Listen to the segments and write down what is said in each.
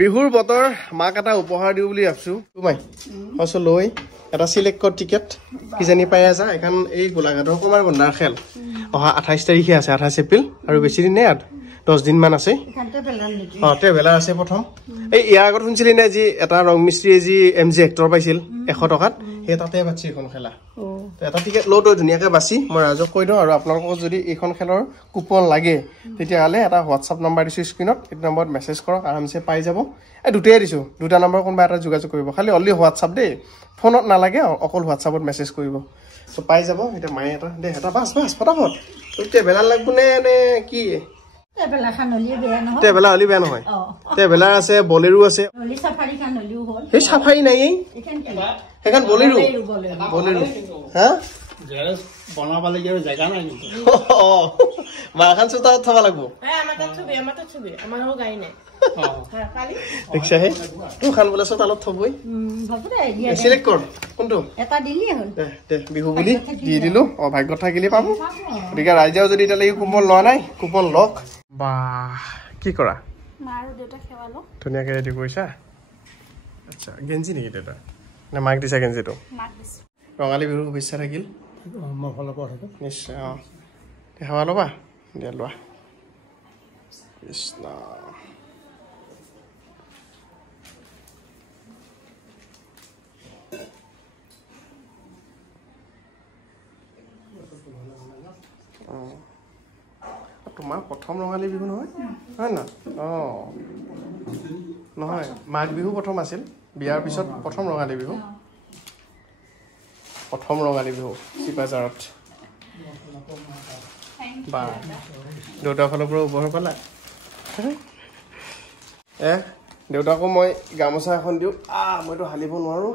বিহুৰ বতৰ মাক এটা উপহাৰ দিও বুলি ভাবছো তুমি হয়ছো লৈ এটা সিলেক্ট কৰ টিকেট কিজানি পাই আছা এখন এই গোলাঘাটৰ কুমাৰ বন্ধাৰ খেল অহা 28 তাৰিখে আছে 28 এপ্ৰিল আৰু বেছি দিন নাই 10 দিন মান আছে ট্ৰেভেলাৰ আছে প্ৰথম এই ইয়াৰ আগত শুনছিলি না যি এটা ৰং মিস্ত্ৰী যি এমজি হেক্টৰ পাইছিল 100 টকাত সেই তাতে বাছি এখন খেলা তো এটা টিকেট লো তই ধুনিয়াকে বাছি মই ৰাজক কৈ দিও আৰু আপোনালোকক যদি এইখন খেলৰ কুপন লাগে তেতিয়াহলে এটা হোৱাটছআপ নম্বৰ দিছো স্ক্ৰিনত এই নম্বৰত মেছেজ কৰক আৰামছে পাই যাব এই দুটাই দিছো দুটা নম্বৰ কোনবা এটা যোগাযোগ কৰিব খালি অনলি হোৱাটছআপ দে ফোনত নালাগে অকল হোৱাটছআপত মেছেজ কৰিব তো পাই যাব এটা মাই এটা দে এটা বাস ফটাফট তোতে বেলা লাগব নে কি টেবেলা খানলি বেয়া নহয় টেবেলা হলি বেয়া নহয় টেবেলা আছে বলেৰো আছে হলি সাফাৰি খানলিও হল এই সাফাৰি নাই এখন বলেৰো হা গেৰেজ বনাবালে গেৰ জায়গা নাই নি মাখান সুতা থবা লাগবো আমারটা ছবি আমারও গাই নাই হ্যাঁ খালি দেখছা হে তো খান বলে সতালত থবই ভাবরে সিলেক্ট কৰ কোনটো এটা দিলি হল দে বিহু বুলি দি দিলো ভাগ্যত থাকিলে পাবো গতিকে ৰাইজাও যদি এটা লাগি কুপন লোৱা নাই কুপন লক বা কি কৰা মাৰ দেউতা খেৱালো ধুনিয়াকে ৰেডি কৰিছা আচ্ছা গেঞ্জি নেকি দেউতা না মাক দিছা গেঞ্জিটো মাক দিছো ৰঙালী বিহুৰ শুভেচ্ছা থাকিল মই ফলো কৰা থাকে নিশ্চয় দেখাবা ল'বা দিয়া লোৱা কৃষ্ণ তোমাৰ প্ৰথম ৰঙালী বিহু নহয় হয় না নহয় মাঘ বিহু প্ৰথম আছিল বিয়াৰ পিছত প্ৰথম ৰঙালী বিহু চিপাজাৰত বা দেউতাৰ ফালৰ পৰা উপহাৰ পালা দেউতাকো মই গামোচা এখন দিওঁ মইতো হালিব নোৱাৰো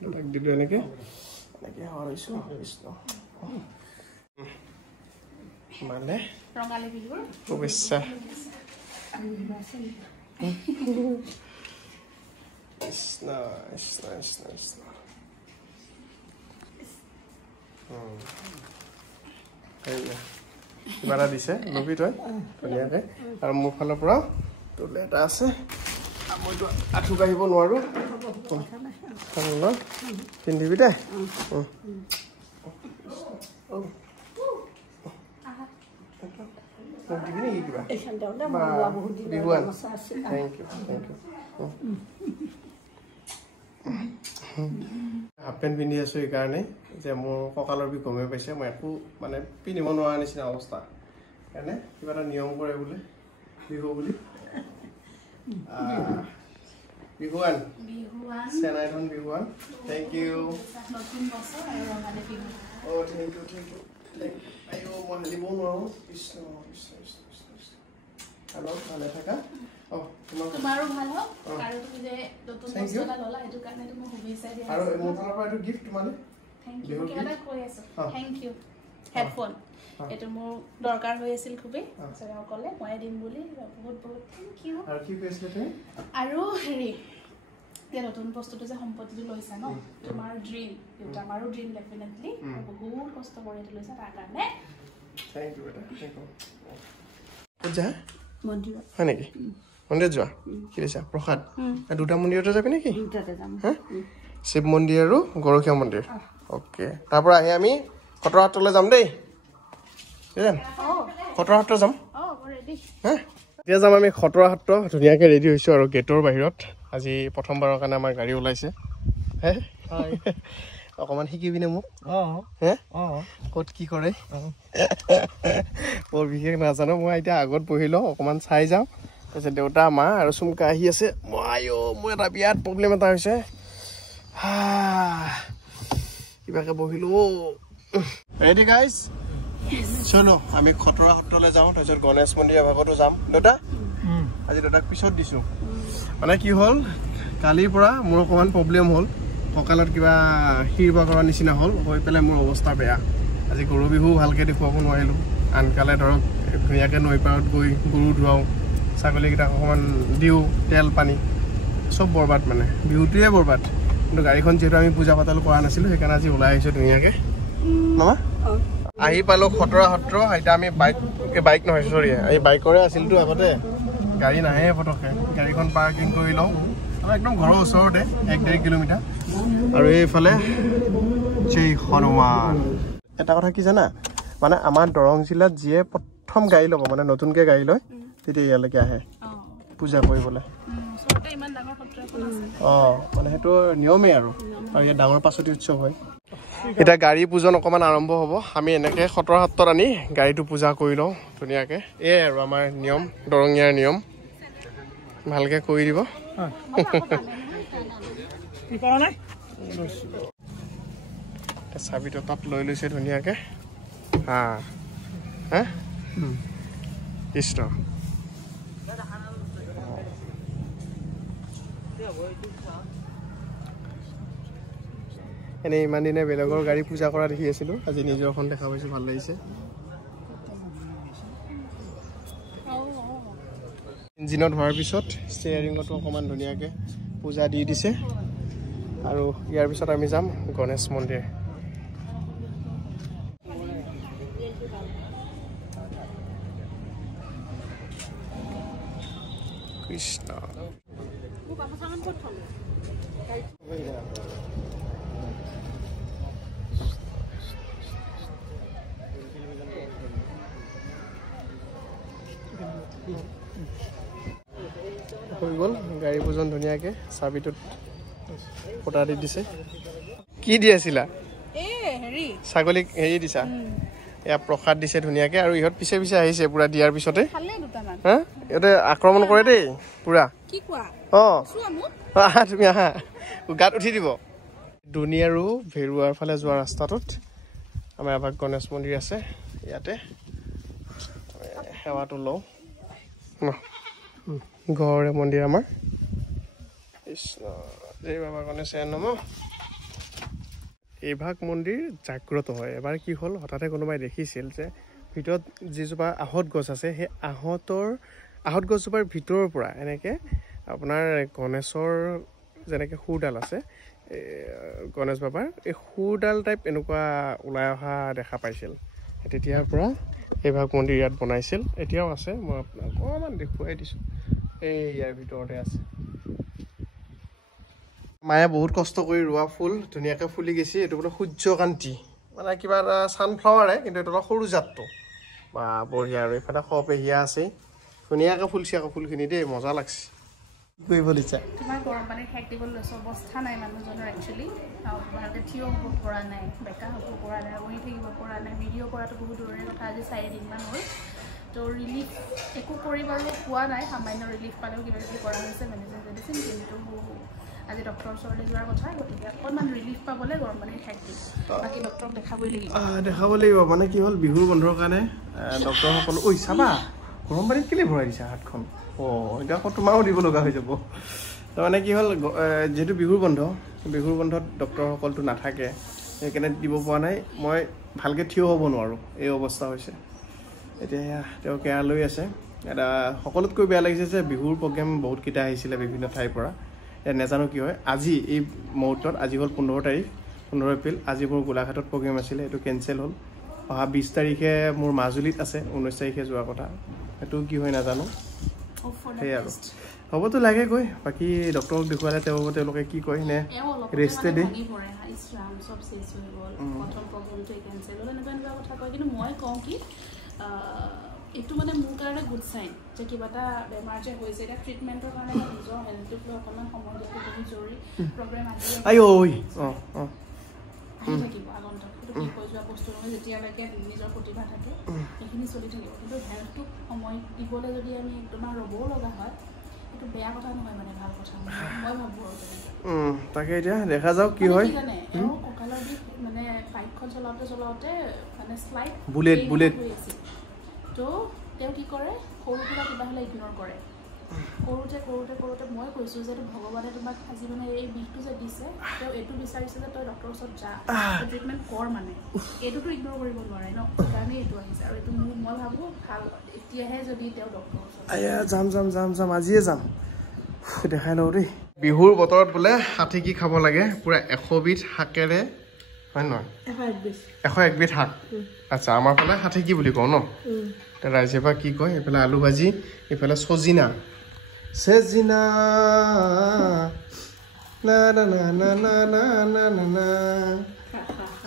দেউতাক দিলোঁ এনেকে হাৰিছোঁ কৃষ্ণ মানে ৰঙালী বিহুৰ শুভেচ্ছা কৃষ্ণ কিবা এটা দিছে লবি তই ধুনীয়াকে আৰু মোৰ ফালৰ পৰা তোলে এটা আছে মইতো আঁঠু কাঢ়িব নোৱাৰো পিন্ধিবি দে দিবি নেকি কিবা থেংক ইউ হাফ পেণ্ট পিন্ধি আছো এইকাৰণে যে মোৰ কঁকালৰ বিষ গমে পাইছে মই একো মানে পিন্ধিব নোৱাৰা নিচিনা অৱস্থা সেইকাৰণে কিবা এটা নিয়ম কৰে বোলে বিহু বুলি বিহুৱান চেনাইধন বিহুৱান থেংক ইউ নতুন বছৰ আৰু ৰঙালী বিহু থেংক ইউ আইও মই হালিব নোৱাৰো কৃষ্ণ ভালে থাকা তোমাৰো ভাল হওক আৰু তুমি যে নতুন বস্তু এটা ল'লা সেইটো কাৰণে তুমি শুভেচ্ছা দিয়া আৰু মোৰ ফালৰ পৰা এইটো গিফ্ট মানে থেংক ইউ কিবা কৈ আছো থেংক ইউ হেডফোন এটো মোৰ দৰকাৰ হৈ আছিল খুবেই সৰা ক'লে মই দিম বুলি বহুত থেংক ইউ আৰু কি কৈছিলে তুমি আৰু হেৰি যে নতুন বস্তুটো যে সম্পত্তিটো লৈছা ন তোমাৰ ড্ৰিম এটা আমাৰো ড্ৰিম ডেফিনেটলি বহুত কষ্ট কৰি লৈছা তাৰ কাৰণে থেংক ইউ বেটা থেংক ইউ যা মন্দিৰ হয় নেকি মন্দিৰত যোৱা কি লৈছা প্ৰসাদ দুটা মন্দিৰতে যাবি নেকি শিৱ মন্দিৰ আৰু গৰখীয়া মন্দিৰ অ'কে তাৰ পৰা আহি আমি খটৰাহাটলৈ যাম দেই খটৰাহাট যাম এতিয়া যাম আমি খটৰাহাট ধুনীয়াকৈ ৰেডি হৈছোঁ আৰু গেটৰ বাহিৰত আজি প্ৰথমবাৰৰ কাৰণে আমাৰ গাড়ী ওলাইছে হে অকণমান শিকিবিনে মোক হে ক'ত কি কৰে বৰ বিশেষ নাজানো মই এতিয়া আগত বহি লওঁ অকণমান চাই যাওঁ তাৰপিছত দেউতা মা আৰু চুমকা আহি আছে মোৰ এটা বিৰাট প্ৰব্লেম এটা হৈছে কিবাকে বহিলো ৰেডি গাইজ চলো আমি খটৰা সত্ৰলৈ যাওঁ তাৰপিছত গণেশ মন্দিৰৰ ভাগতো যাম দেউতা আজি দেউতাক পিছত দিছোঁ মানে কি হ'ল কালিৰ পৰা মোৰ অকণমান প্ৰব্লেম হ'ল কঁকালত কিবা শিৰ বাগৰা নিচিনা হ'ল হৈ পেলাই মোৰ অৱস্থা বেয়া আজি গৰু বিহু ভালকৈ দেখুৱাব নোৱাৰিলোঁ আনকালে ধৰক ধুনীয়াকৈ নৈ পাৰত গৈ গৰু ধুৱাওঁ ছাগলীকেইটাক অকণমান দিওঁ তেল পানী চব বৰবাদ মানে বিহুটোৱে বৰবাদ কিন্তু গাড়ীখন যিহেতু আমি পূজা পাতল কৰা নাছিলোঁ সেইকাৰণে আজি ওলাই আহিছোঁ ধুনীয়াকৈ নহয় আহি পালোঁ খটৰা সত্ৰ এতিয়া আমি বাইক নহয় চৰি আমি বাইকৰে আছিলতো আগতে গাড়ী নাহে পটককৈ গাড়ীখন পাৰ্কিং কৰি লওঁ আমাৰ একদম ঘৰৰ ওচৰতে 1-1.5 কিলোমিটাৰ আৰু এইফালে জয় হনুমান এটা কথা কি জানা মানে আমাৰ দৰং জিলাত যিয়ে প্ৰথম গাড়ী ল'ব মানে নতুনকৈ গাড়ী লয় তেতিয়া ইয়ালৈকে আহে পূজা কৰিবলৈ মানে সেইটো নিয়মেই আৰু ইয়াত ডাঙৰ পাছতি উৎসৱ হয় এতিয়া গাড়ী পূজন অকণমান আৰম্ভ হ'ব আমি এনেকৈ সত্ৰৰ হাতত আনি গাড়ীটো পূজা কৰি লওঁ ধুনীয়াকৈ এয়াই আৰু আমাৰ নিয়ম দৰঙীয়াৰ নিয়ম ভালকৈ কৰি দিব চাবিটো তাত লৈ লৈছে ধুনীয়াকৈ হা হা কৃষ্ণ এনেই ইমান দিনে বেলেগৰ গাড়ী পূজা কৰা দেখি আছিলোঁ আজি নিজৰখন দেখা পাইছোঁ ভাল লাগিছে ইঞ্জিনত হোৱাৰ পিছত ষ্টেয়াৰিঙতো অকণমান ধুনীয়াকৈ পূজা দি দিছে আৰু ইয়াৰ পিছত আমি যাম গণেশ মন্দিৰ কৃষ্ণ হৈ গ'ল গাড়ী পূজন ধুনীয়াকৈ চাবিটোত ফুটা দি দিছে কি দি আছিলা ছাগলীক হেৰি দিছা এয়া প্ৰসাদ দিছে ধুনীয়াকৈ আৰু ইহঁত পিছে পিছে আহিছে পূৰা দিয়াৰ পিছতে হা ইহঁতে আক্ৰমণ কৰে দেই পূৰা অঁ আহা তুমি আহা গাত উঠি দিব দুনি আৰু ভেৰুৱাৰ ফালে যোৱা ৰাস্তাটোত আমাৰ এভাগ গণেশ মন্দিৰ আছে ইয়াতে সেৱাটো লওঁ ঘৰৰে মন্দিৰ আমাৰ কৃষ্ণ জয় বাবা গণেশ নমঃ এইভাগ মন্দিৰ জাগ্ৰত হয় এবাৰ কি হ'ল হঠাতে কোনোবাই দেখিছিল যে ভিতৰত যিজোপা আহঁত গছ আছে সেই আহঁত গছজোপাৰ ভিতৰৰ পৰা এনেকৈ আপোনাৰ গণেশৰ যেনেকৈ সুৰডাল আছে গণেশ বাবাৰ এই সুৰডাল টাইপ এনেকুৱা ওলাই অহা দেখা পাইছিল তেতিয়াৰ পৰা এইভাগ মন্দিৰ ইয়াত বনাইছিল এতিয়াও আছে মই আপোনাক অকণমান দেখুৱাই দিছোঁ এই ইয়াৰ ভিতৰতে আছে মায়ে বহুত কষ্ট কৰি ৰোৱা ফুল ধুনীয়াকৈ ফুলি গৈছে এইটো বোলে সূৰ্যকান্তি মানে কিবা এটা ছানফ্লাৱাৰে কিন্তু এইটো অলপ সৰু জাতটো বা বঢ়িয়া আৰু এইফালে পেহীয়া আছেই ধুনীয়াকৈ ফুলছে আকৌ ফুলখিনি দেই মজা লাগছে কৰিব দিছা তোমাৰ গৰম পানীত সেক দিব লৈছোঁ অৱস্থা নাই মানুহজনৰ একচুৱেলি ভালকৈ থিয় হ'ব পৰা নাই বেকা হ'ব পৰা নাই বহি থাকিব পৰা নাই ভিডিঅ' কৰাটো বহুত দূৰৰে কথা আজি 4 দিনমান হ'ল তো ৰিলিফ একো কৰি বাৰু পোৱা নাই সামান্য ৰিলিফ পালেও কিবা কিবি কৰা হৈছে মেডিচিন মেডিচিন কিন্তু আজি ডক্টৰৰ ওচৰলৈ যোৱাৰ কথা গতিকে অকণমান ৰিলিফ পাবলৈ গৰম পানীত সেক দিম বাকী ডক্টৰক দেখাব লাগিব মানে কি হ'ল বিহুৰ বন্ধৰ কাৰণে ডক্টৰসকল ঐ চাবা গৰম পানীত কেলৈ ভৰাই দিছা হাতখন এতিয়া আকৌ তোমাৰো দিব লগা হৈ যাব তাৰমানে কি হ'ল যিহেতু বিহুৰ বন্ধত ডক্টৰসকলটো নাথাকে সেইকাৰণে দিব পৰা নাই মই ভালকৈ থিয় হ'ব নোৱাৰোঁ এই অৱস্থা হৈছে এতিয়া তেওঁ কেয়াৰ লৈ আছে এটা সকলোতকৈ বেয়া লাগিছে যে বিহুৰ প্ৰগ্ৰেম বহুতকেইটা আহিছিলে বিভিন্ন ঠাইৰ পৰা নেজানো কি হয় আজি এই মুহূৰ্তত আজি হ'ল 15 এপ্ৰিল আজি মোৰ গোলাঘাটত প্ৰগ্ৰেম আছিলে এইটো কেঞ্চেল হ'ল অহা 20 তাৰিখে মোৰ মাজুলীত আছে 19 তাৰিখে যোৱা কথা সেইটো কি হয় নাজানো সেয়াই আৰু হ'বতো লাগে গৈ বাকী ডক্টৰক দেখুৱালে তেওঁলোকে কি কয় নে ৰেষ্টে দে কিন্তু মই কওঁ কি এইটো মানে মোৰ কাৰণে গুড চাইন যে কিবা এটা বেমাৰ যে হৈছে এতিয়া ট্ৰিটমেণ্টৰ কাৰণে নিজৰ হেল্থটোক লৈ অকণমান সময় দিয়াটো বহুত জৰুৰী প্ৰগ্ৰেম আহি থাকিব আগন্তুক সেইটো কি কৈ যোৱা বস্তু নহয় যেতিয়ালৈকে নিজৰ প্ৰতিভা থাকে সেইখিনি চলি থাকিব কিন্তু হেল্থটোক সময় দিবলৈ যদি আমি তোমাৰ ৰ'বও লগা হয় সেইটো বেয়া কথা নহয় মানে ভাল কথা মই ভাবোঁ আৰু তাকে এতিয়া দেখা যাওক কি হয় কঁকালৰ বিষ মানে বাইকখন চলাওঁতে মানে শ্লাইড বুলেট তো তেওঁ কি কৰে সৰু সুৰা কিবা হ'লে ইগন'ৰ কৰে কৰোঁতে মই কৈছোঁ যে ভগৱানে তোমাক আজি মানে এই বিষটো যে দিছে তেওঁ এইটো বিচাৰিছে যে তই ডক্টৰৰ ওচৰত যা ট্ৰিটমেণ্ট কৰ মানে এইটোতো ইগন'ৰ কৰিব নোৱাৰে ন সেইকাৰণে এইটো আহিছে আৰু এইটো মই ভাবোঁ ভাল এতিয়াহে যদি তেওঁ ডক্টৰৰ ওচৰত যাম আজিয়ে যাম দেখাই লওঁ দেই বিহুৰ বতৰত বোলে 60 কি খাব লাগে পুৰা 100 বিধ শাকেৰে হয় নহয় 120 101 শাক আচ্ছা আমাৰ ফালে হাতে কি বুলি কওঁ ন ৰাইজে বা কি কয় এইফালে আলু ভাজি এইফালে সজিনা সেজিনা না না না না না না না না না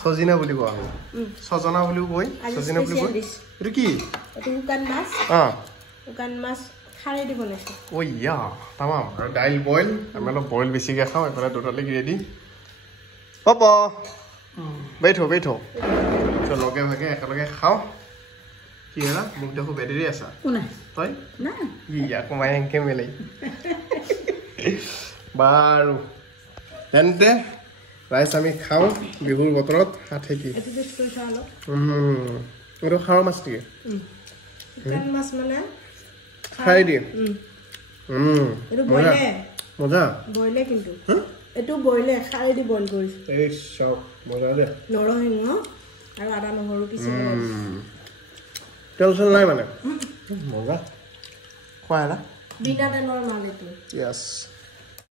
সজিনা বুলি কোৱা হয় সজনা বুলিও কয় সজিনা বুলি কয় এইটো কি এইটো শুকান মাছ শুকান মাছ খাৰে দি বনাইছো ও ইয়া তামাম আৰু ডাইল বইল আমি অলপ বইল বেছিকৈ খাওঁ এইফালে দুটালৈকে ৰেডি হ'ব বেঠো লগে ভাগে একেলগে খাওঁ কি ହେଲା মোক দেখো বেদেৰি আছা কোনা তই না ইয়া কমাই এনকে মেলাই বাৰু তেন্তে ৰাইচ আমি খাওঁ বিহুৰ বতৰত হাতে কি এইটো টেষ্ট কৰি চালো এইটো খাৰ মাছ নেকি শুকান মাছ মানে খাই দিয়ে এইটো বইলে মজা বইলে কিন্তু এইটো বইলে খাৰে দি বইল কৰিছো এই চাওক মজা দে নৰসিংহ আৰু আদা নহৰু পিছি তেল চেল নাই মানে মজা খোৱা এটা বিনা তেলৰ মাল এইটো য়েছ